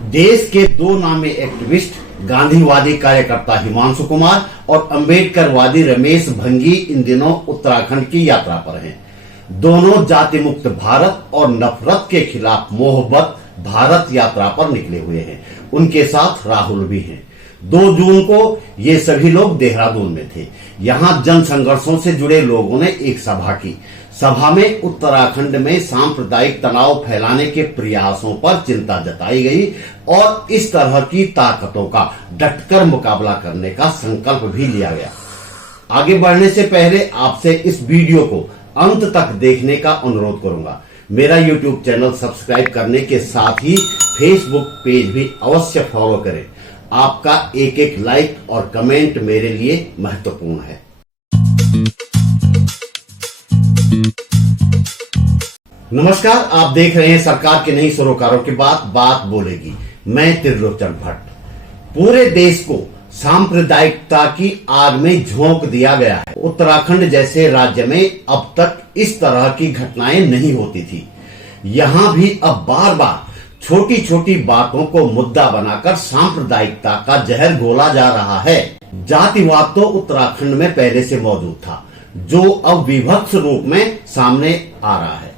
देश के दो नामी एक्टिविस्ट गांधीवादी कार्यकर्ता हिमांशु कुमार और अंबेडकरवादी रमेश भंगी इन दिनों उत्तराखंड की यात्रा पर हैं। दोनों जाति मुक्त भारत और नफरत के खिलाफ मोहब्बत भारत यात्रा पर निकले हुए हैं। उनके साथ राहुल भी हैं। 2 जून को ये सभी लोग देहरादून में थे। यहाँ जन संघर्षों से जुड़े लोगों ने एक सभा की। सभा में उत्तराखंड में सांप्रदायिक तनाव फैलाने के प्रयासों पर चिंता जताई गई और इस तरह की ताकतों का डटकर मुकाबला करने का संकल्प भी लिया गया। आगे बढ़ने से पहले आपसे इस वीडियो को अंत तक देखने का अनुरोध करूंगा। मेरा YouTube चैनल सब्सक्राइब करने के साथ ही Facebook पेज भी अवश्य फॉलो करें। आपका एक एक लाइक और कमेंट मेरे लिए महत्वपूर्ण है। नमस्कार, आप देख रहे हैं सरकार के नई सरोकारों की बात बोलेगी। मैं त्रिलोचन भट्ट। पूरे देश को सांप्रदायिकता की आग में झोंक दिया गया है। उत्तराखंड जैसे राज्य में अब तक इस तरह की घटनाएं नहीं होती थी। यहाँ भी अब बार बार छोटी छोटी बातों को मुद्दा बनाकर सांप्रदायिकता का जहर घोला जा रहा है। जातिवाद तो उत्तराखंड में पहले से मौजूद था, जो अब विभत्स रूप में सामने आ रहा है।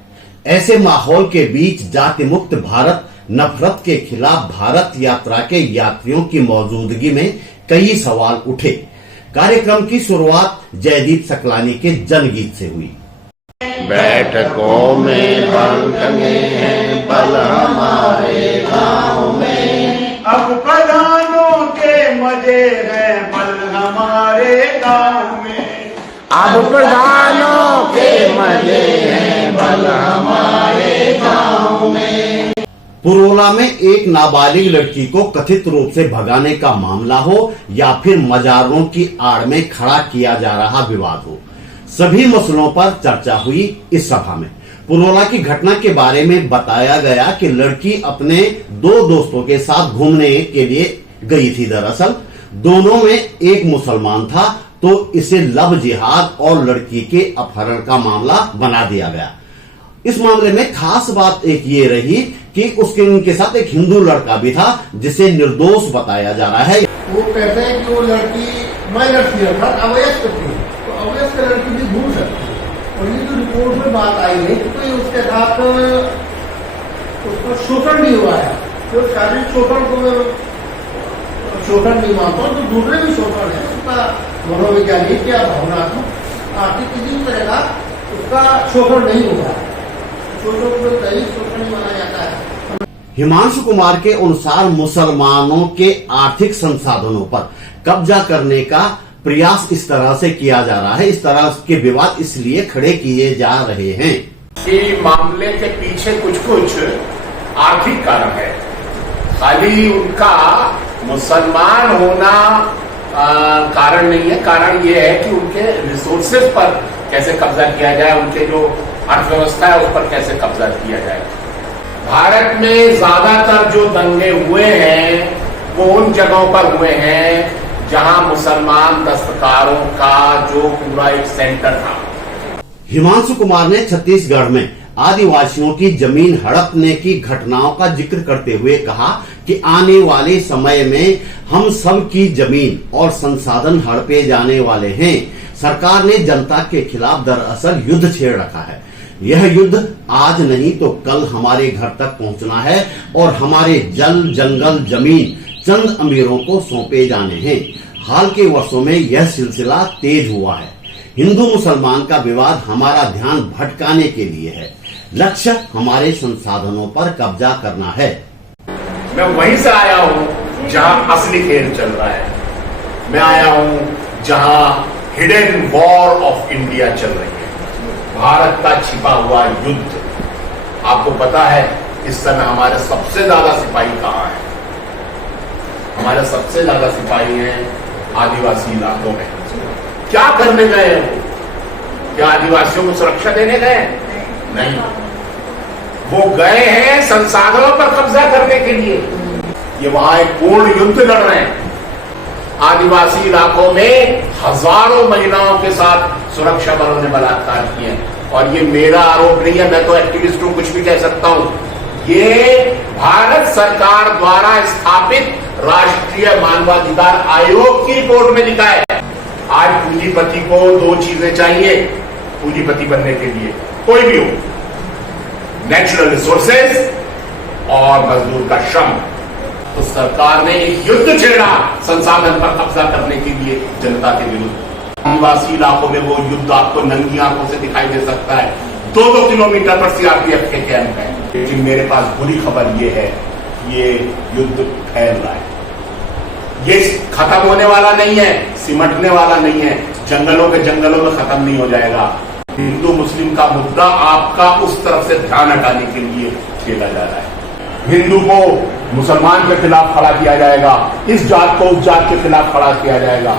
ऐसे माहौल के बीच जाति मुक्त भारत नफरत के खिलाफ भारत यात्रा के यात्रियों की मौजूदगी में कई सवाल उठे। कार्यक्रम की शुरुआत जयदीप सकलानी के जनगीत से हुई। बैठकों में बल टंगे हैं बल हमारे गांव में, अब प्रधानों के मजे हैं बल हमारे गांव में, अब प्रधानों के मजे हैं बल हमारे गांव में। पुरोला में एक नाबालिग लड़की को कथित रूप से भगाने का मामला हो या फिर मजारों की आड़ में खड़ा किया जा रहा विवाद हो, सभी मसलों पर चर्चा हुई इस सभा में। पुरोला की घटना के बारे में बताया गया कि लड़की अपने 2 दोस्तों के साथ घूमने के लिए गई थी। दरअसल दोनों में एक मुसलमान था, तो इसे लव जिहाद और लड़की के अपहरण का मामला बना दिया गया। इस मामले में खास बात एक ये रही कि उनके साथ एक हिंदू लड़का भी था, जिसे निर्दोष बताया जा रहा है। वो कहते हैं कि वो लड़की माइनर थी, अर्थात अवयस्क थी, तो अवयस्क लड़की भी घूम सकती है। और ये जो रिपोर्ट में बात आई है तो उसके साथ उसका शोषण भी हुआ है। जो शारीरिक शोषण को मैं शोषण नहीं मानता हूँ, तो दूसरे भी शोषण है उसका मनोवैज्ञानिक या भावनात्मक आर्थिक किसी तरह का उसका शोषण नहीं हुआ है। शोषण को दैहिक शोषण माना जाता है। हिमांशु कुमार के अनुसार मुसलमानों के आर्थिक संसाधनों पर कब्जा करने का प्रयास इस तरह से किया जा रहा है। इस तरह के विवाद इसलिए खड़े किए जा रहे हैं कि मामले के पीछे कुछ आर्थिक कारण है। खाली उनका मुसलमान होना कारण नहीं है। कारण ये है कि उनके रिसोर्सेज पर कैसे कब्जा किया जाए, उनके जो अर्थव्यवस्था है उस पर कैसे कब्जा किया जाए। भारत में ज्यादातर जो दंगे हुए हैं वो उन जगहों पर हुए हैं जहां मुसलमान दस्तकारों का जो पूरा एक सेंटर था। हिमांशु कुमार ने छत्तीसगढ़ में आदिवासियों की जमीन हड़पने की घटनाओं का जिक्र करते हुए कहा कि आने वाले समय में हम सब की जमीन और संसाधन हड़पे जाने वाले हैं। सरकार ने जनता के खिलाफ दरअसल युद्ध छेड़ रखा है। यह युद्ध आज नहीं तो कल हमारे घर तक पहुंचना है और हमारे जल जंगल जमीन चंद अमीरों को सौंपे जाने हैं। हाल के वर्षों में यह सिलसिला तेज हुआ है। हिंदू मुसलमान का विवाद हमारा ध्यान भटकाने के लिए है। लक्ष्य हमारे संसाधनों पर कब्जा करना है। मैं वहीं से आया हूं जहां असली खेल चल रहा है। मैं आया हूं जहां हिडन वॉर ऑफ इंडिया चल रही है, भारत का छिपा हुआ युद्ध। आपको पता है इस समय हमारे सबसे ज्यादा सिपाही कहां हैं? हमारे सबसे ज्यादा सिपाही हैं आदिवासी इलाकों में। क्या करने गए हैं वो? क्या आदिवासियों को सुरक्षा देने गए? नहीं, वो गए हैं संसाधनों पर कब्जा करने के लिए। ये वहां एक पूर्ण युद्ध लड़ रहे हैं। आदिवासी इलाकों में हजारों महिलाओं के साथ सुरक्षा बलों ने बलात्कार किए। और ये मेरा आरोप नहीं है, मैं तो एक्टिविस्ट हूं, कुछ भी कह सकता हूं। ये भारत सरकार द्वारा स्थापित राष्ट्रीय मानवाधिकार आयोग की रिपोर्ट में लिखा है। आज पूंजीपति को दो चीजें चाहिए पूंजीपति बनने के लिए, कोई भी हो, नेचुरल रिसोर्सेज और मजदूर का श्रम। तो सरकार ने एक युद्ध छेड़ा संसाधन पर कब्जा करने के लिए जनता के विरुद्ध। आदिवासी इलाकों में वो युद्ध आपको नंगी आंखों से दिखाई दे सकता है। 2-2 किलोमीटर पर सीआरपीएफ के कैंप है। लेकिन मेरे पास बुरी खबर ये है, ये युद्ध फैल रहा है, ये खत्म होने वाला नहीं है, सिमटने वाला नहीं है, जंगलों के जंगलों में खत्म नहीं हो जाएगा। हिंदू मुस्लिम का मुद्दा आपका उस तरफ से ध्यान हटाने के लिए खेला जा रहा है। हिंदू को मुसलमान के खिलाफ खड़ा किया जाएगा, इस जात को उस जात के खिलाफ खड़ा किया जाएगा।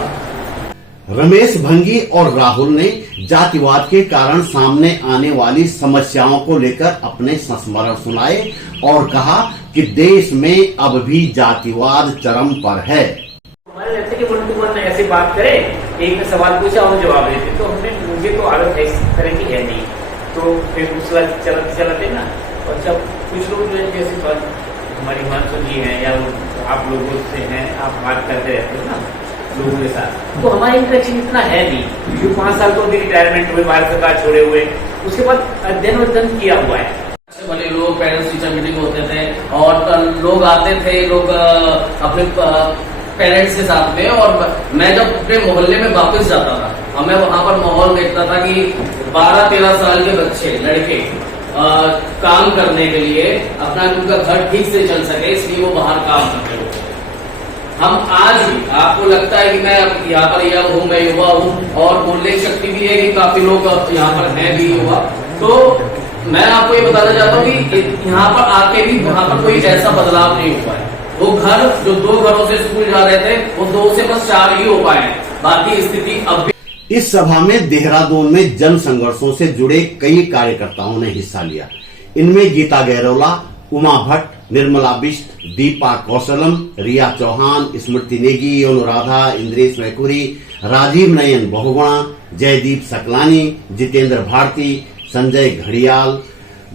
रमेश भंगी और राहुल ने जातिवाद के कारण सामने आने वाली समस्याओं को लेकर अपने संस्मरण सुनाए और कहा कि देश में अब भी जातिवाद चरम पर है। हमारे लगता है कि 1 to 1 ऐसे बात करे, एक ने सवाल पूछा और जवाब देते, तो मुझे तो आदत है इस तरह की है नहीं, तो फिर उसका चलाते ना। और जब कुछ लोग जो है जैसे हमारी हिमांशु जी हैं या आप लोगों से हैं, आप बात करते रहते हो ना लोगों के साथ, तो हमारा इंटरेक्शन इतना है नहीं। जो 5 साल तो अभी रिटायरमेंट हुए, भारत सरकार छोड़े हुए, उसके बाद अध्ययन किया हुआ है। भले लोग पेरेंट्स टीचर मीटिंग होते थे और लोग आते थे, लोग अपने पेरेंट्स के साथ में, और मैं जब अपने मोहल्ले में वापस जाता था, हमें वहां पर माहौल देखता था कि 12-13 साल के बच्चे लड़के काम करने के लिए अपना उनका घर ठीक से चल सके, इसलिए वो बाहर काम करते होते। हम आज भी, आपको लगता है कि मैं यहाँ पर यह हूँ, मैं युवा हूँ और बोलने की शक्ति भी है कि काफी लोग यहाँ पर हैं भी युवा, तो मैं आपको ये बताना चाहता हूँ कि यहाँ पर आके भी वहां पर कोई ऐसा बदलाव नहीं हुआ है। वो घर जो 2 घरों से स्कूल जा रहे थे, वो 2 से बस 4 ही हो पाए, बाकी स्थिति अब भी। इस सभा में देहरादून में जन संघर्षों से जुड़े कई कार्यकर्ताओं ने हिस्सा लिया। इनमें गीता गैरोला, उमा भट्ट, निर्मला बिष्ट, दीपा कौशलम, रिया चौहान, स्मृति नेगी, अनुराधा, इंद्रेश मैकुरी, राजीव नयन बहुगुणा, जयदीप सकलानी, जितेंद्र भारती, संजय घड़ियाल,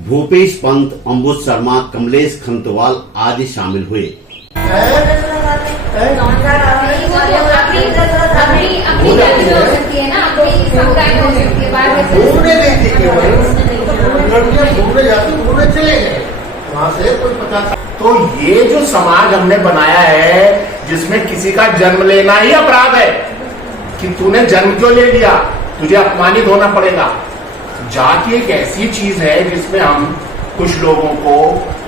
भूपेश पंत, अम्बुज शर्मा, कमलेश खंतवाल आदि शामिल हुए। घूमने गई थी केवल, लड़कियां घूमने जाती, घूमने चले गए वहां से कोई 50। तो ये जो समाज हमने बनाया है, जिसमें किसी का जन्म लेना ही अपराध है, कि तूने जन्म क्यों ले लिया, तुझे अपमानित होना पड़ेगा। जाति एक ऐसी चीज है जिसमें हम कुछ लोगों को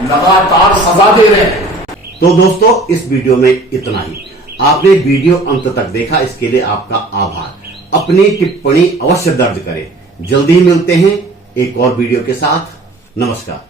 लगातार सजा दे रहे हैं। तो दोस्तों, इस वीडियो में इतना ही। आपने वीडियो अंत तक देखा, इसके लिए आपका आभार। अपनी टिप्पणी अवश्य दर्ज करें। जल्दी ही मिलते हैं एक और वीडियो के साथ। नमस्कार।